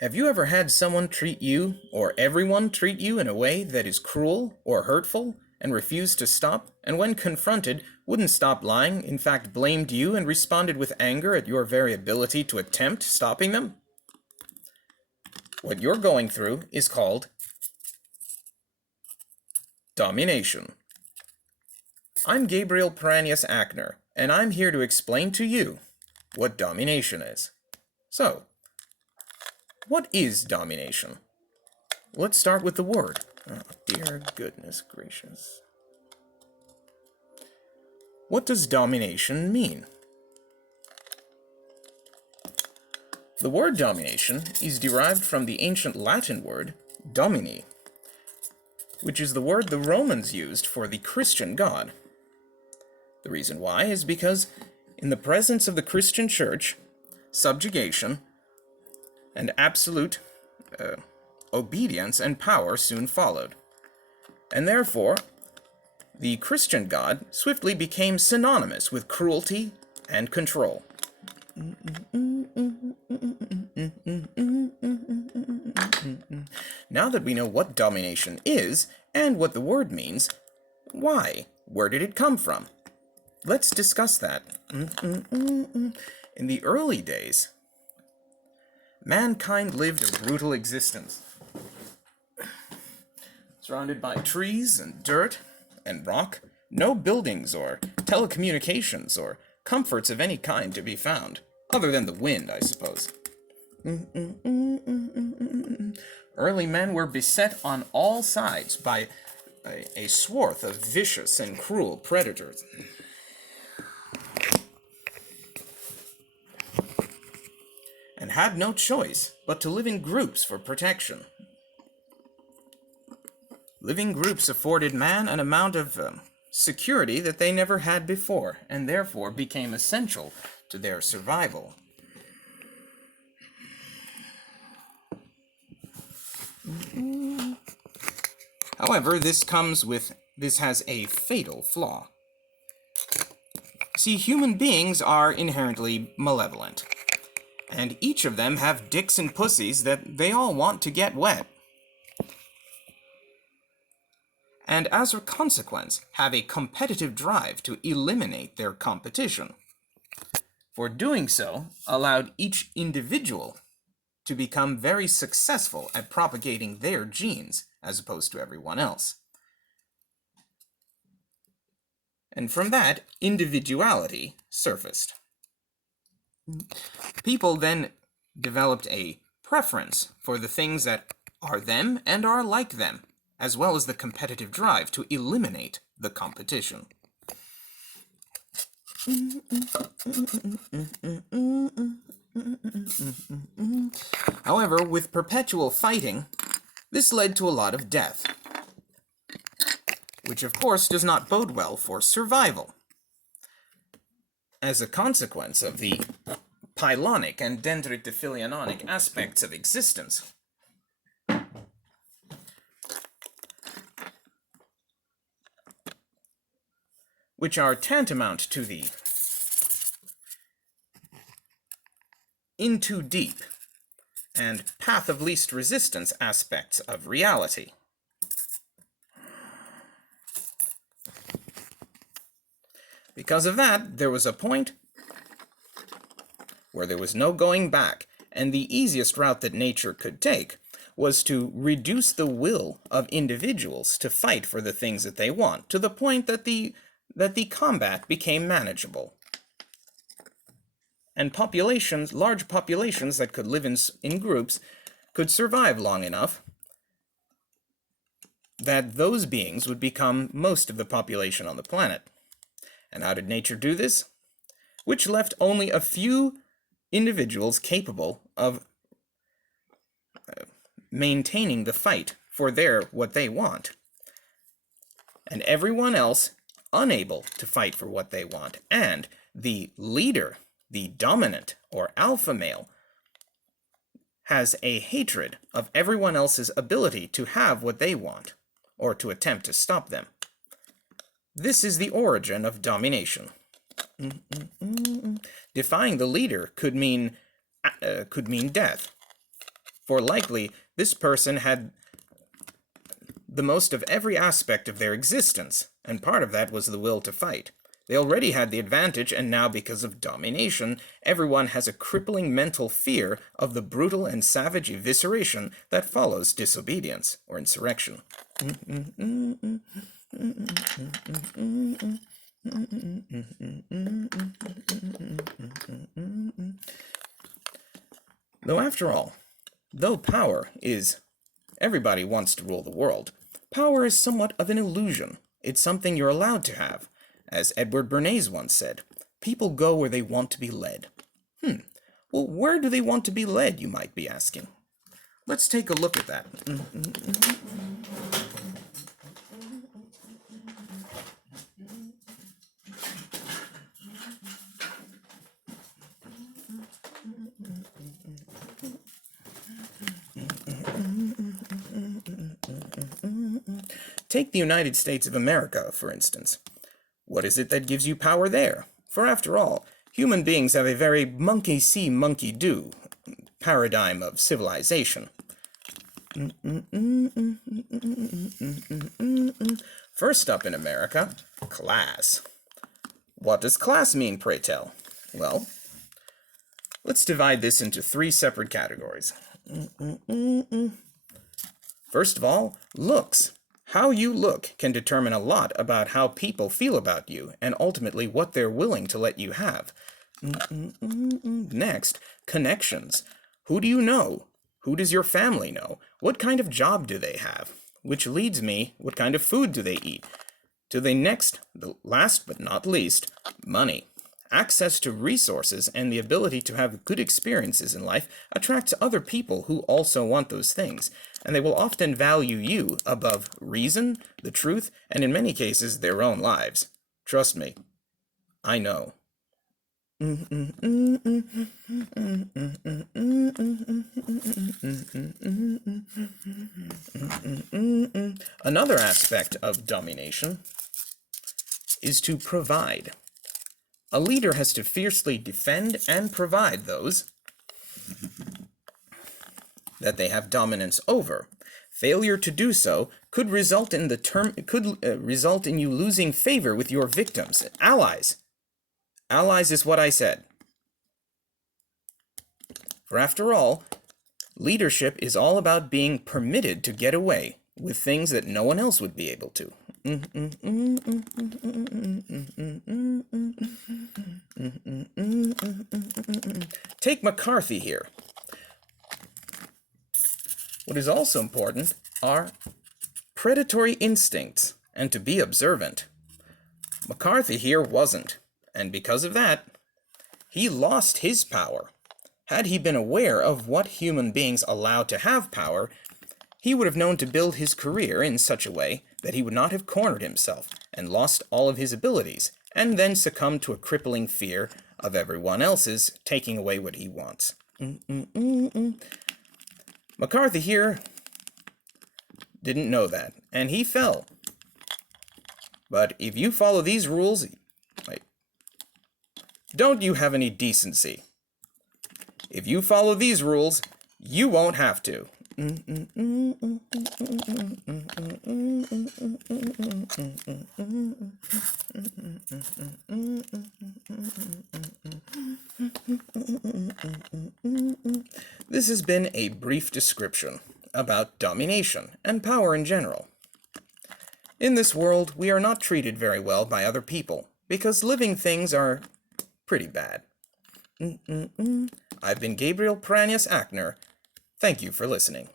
Have you ever had someone treat you, or everyone treat you in a way that is cruel or hurtful, and refused to stop, and when confronted, wouldn't stop lying, in fact blamed you and responded with anger at your very ability to attempt stopping them? What you're going through is called domination. I'm Gabriel peranius akner, and I'm here to explain to you what domination is. So, what is domination? Let's start with the word. Oh, dear goodness gracious. What does domination mean? The word domination is derived from the ancient Latin word domini, which is the word the Romans used for the Christian God. The reason why is because in the presence of the Christian church, subjugation and absolute obedience and power soon followed. And therefore, the Christian God swiftly became synonymous with cruelty and control. Now that we know what domination is and what the word means, why? Where did it come from? Let's discuss that. In the early days, mankind lived a brutal existence, surrounded by trees and dirt and rock, no buildings or telecommunications or comforts of any kind to be found, other than the wind, I suppose. Early men were beset on all sides by a swath of vicious and cruel predators. And had no choice but to live in groups for protection. Living groups afforded man an amount of security that they never had before, and therefore became essential to their survival. However, this has a fatal flaw. See, human beings are inherently malevolent, and each of them have dicks and pussies that they all want to get wet. And as a consequence, have a competitive drive to eliminate their competition. For doing so, allowed each individual to become very successful at propagating their genes, as opposed to everyone else. And from that, individuality surfaced. People then developed a preference for the things that are them and are like them, as well as the competitive drive to eliminate the competition. However, with perpetual fighting, this led to a lot of death, which of course does not bode well for survival. As a consequence of the pylonic and dendritophilionic aspects of existence, which are tantamount to the into deep and path of least resistance aspects of reality. Because of that, there was a point where there was no going back, and the easiest route that nature could take was to reduce the will of individuals to fight for the things that they want, to the point that the combat became manageable. And populations, large populations that could live in groups, could survive long enough that those beings would become most of the population on the planet. And how did nature do this? Which left only a few individuals capable of maintaining the fight for what they want, and everyone else unable to fight for what they want. And the leader, the dominant or alpha male, has a hatred of everyone else's ability to have what they want, or to attempt to stop them. This is the origin of domination. Defying the leader could mean death. for likely this person had the most of every aspect of their existence, and part of that was the will to fight. They already had the advantage, and now because of domination, everyone has a crippling mental fear of the brutal and savage evisceration that follows disobedience or insurrection. Though after all, though power is everybody wants to rule the world, power is somewhat of an illusion. It's something you're allowed to have. As Edward Bernays once said, people go where they want to be led. Well, where do they want to be led, you might be asking? Let's take a look at that. Take the United States of America, for instance. What is it that gives you power there? For after all, human beings have a very monkey see, monkey do paradigm of civilization. First up in America, class. What does class mean, pray tell? Well, let's divide this into three separate categories. First of all, looks. How you look can determine a lot about how people feel about you and ultimately what they're willing to let you have. Next, connections. Who do you know? Who does your family know? What kind of job do they have? Which leads me, what kind of food do they eat? To the next, the last but not least, money. Access to resources and the ability to have good experiences in life attracts other people who also want those things, and they will often value you above reason, the truth, and in many cases, their own lives. Trust me, I know. Another aspect of domination is to provide. A leader has to fiercely defend and provide those that they have dominance over. Failure to do so could result in you losing favor with your victims, allies. Allies is what I said. For after all, leadership is all about being permitted to get away with things that no one else would be able to. Take McCarthy here. What is also important are predatory instincts and to be observant. McCarthy here wasn't, and because of that, he lost his power. Had he been aware of what human beings allow to have power, he would have known to build his career in such a way that he would not have cornered himself and lost all of his abilities, and then succumbed to a crippling fear of everyone else's taking away what he wants. McCarthy here didn't know that, and he fell. But if you follow these rules, don't you have any decency? If you follow these rules, you won't have to. This has been a brief description about domination and power in general. In this world, we are not treated very well by other people because living things are pretty bad. I've been Gabriel peranius Akner. Thank you for listening.